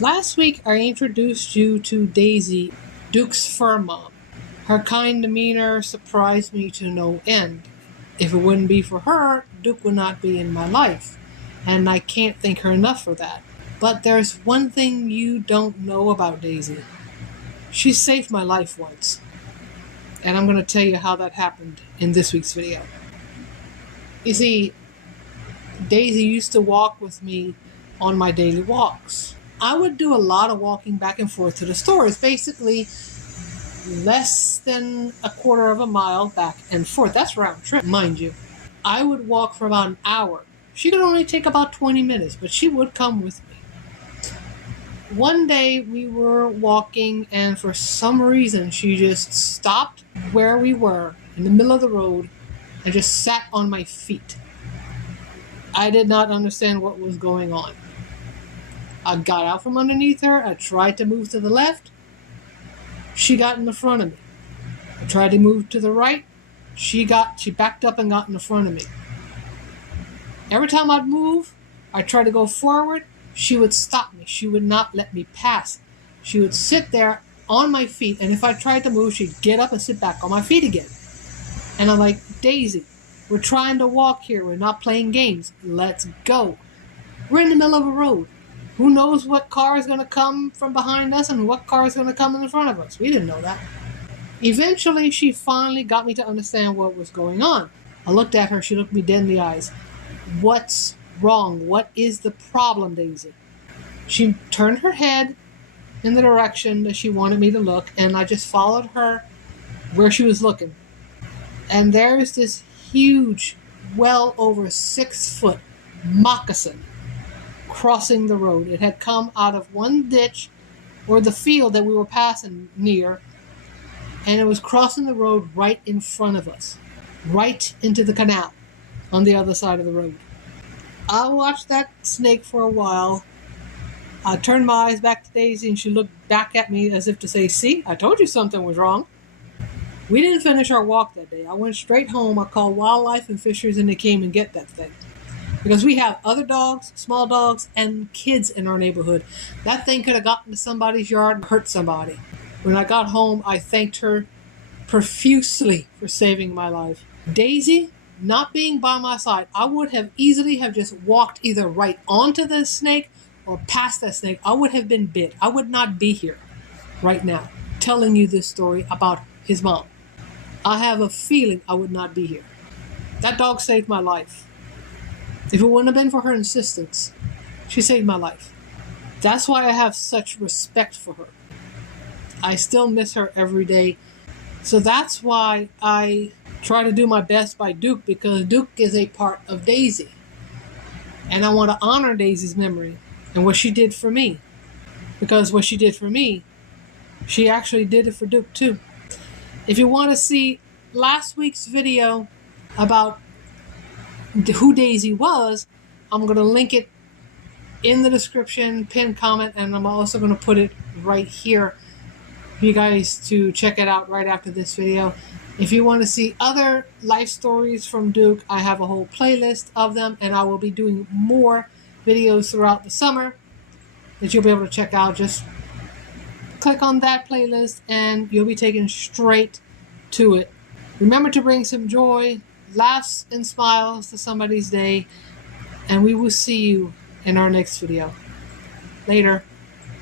Last week, I introduced you to Daisy, Duke's fur mom. Her kind demeanor surprised me to no end. If it wouldn't be for her, Duke would not be in my life, and I can't thank her enough for that. But there's one thing you don't know about Daisy. She saved my life once, and I'm going to tell you how that happened in this week's video. You see, Daisy used to walk with me on my daily walks. I would do a lot of walking back and forth to the stores, basically less than a quarter of a mile back and forth. That's round trip, mind you. I would walk for about an hour. She could only take about 20 minutes, but she would come with me. One day we were walking, and for some reason she just stopped where we were in the middle of the road and just sat on my feet. I did not understand what was going on. I got out from underneath her. I tried to move to the left. She got in the front of me. I tried to move to the right. She backed up and got in the front of me. Every time I'd move, I tried to go forward, she would stop me. She would not let me pass. She would sit there on my feet, and if I tried to move, she'd get up and sit back on my feet again. And I'm like, Daisy, we're trying to walk here. We're not playing games. Let's go. We're in the middle of a road. Who knows what car is going to come from behind us and what car is going to come in front of us? We didn't know that. Eventually, she finally got me to understand what was going on. I looked at her. She looked me dead in the eyes. What's wrong? What is the problem, Daisy? She turned her head in the direction that she wanted me to look, and I just followed her where she was looking. And there's this huge, well over 6-foot moccasin crossing the road. It had come out of one ditch or the field that we were passing near, and it was crossing the road right in front of us, right into the canal on the other side of the road. I watched that snake for a while. I turned my eyes back to Daisy, and she looked back at me as if to say, see, I told you something was wrong. We didn't finish our walk that day. I went straight home. I called wildlife and fishers, and they came and get that thing. Because we have other dogs, small dogs, and kids in our neighborhood. That thing could have gotten to somebody's yard and hurt somebody. When I got home, I thanked her profusely for saving my life. Daisy, not being by my side, I would have easily have just walked either right onto the snake or past that snake. I would have been bit. I would not be here right now telling you this story about his mom. I have a feeling I would not be here. That dog saved my life. If it wouldn't have been for her insistence, she saved my life. That's why I have such respect for her. I still miss her every day. So that's why I try to do my best by Duke, because Duke is a part of Daisy. And I want to honor Daisy's memory and what she did for me. Because what she did for me, she actually did it for Duke too. If you want to see last week's video about who Daisy was, I'm going to link it in the description, pinned comment, and I'm also going to put it right here for you guys to check it out right after this video. If you want to see other life stories from Duke, I have a whole playlist of them, and I will be doing more videos throughout the summer that you'll be able to check out. Just click on that playlist and you'll be taken straight to it. Remember to bring some joy, laughs, and smiles to somebody's day, and we will see you in our next video. Later.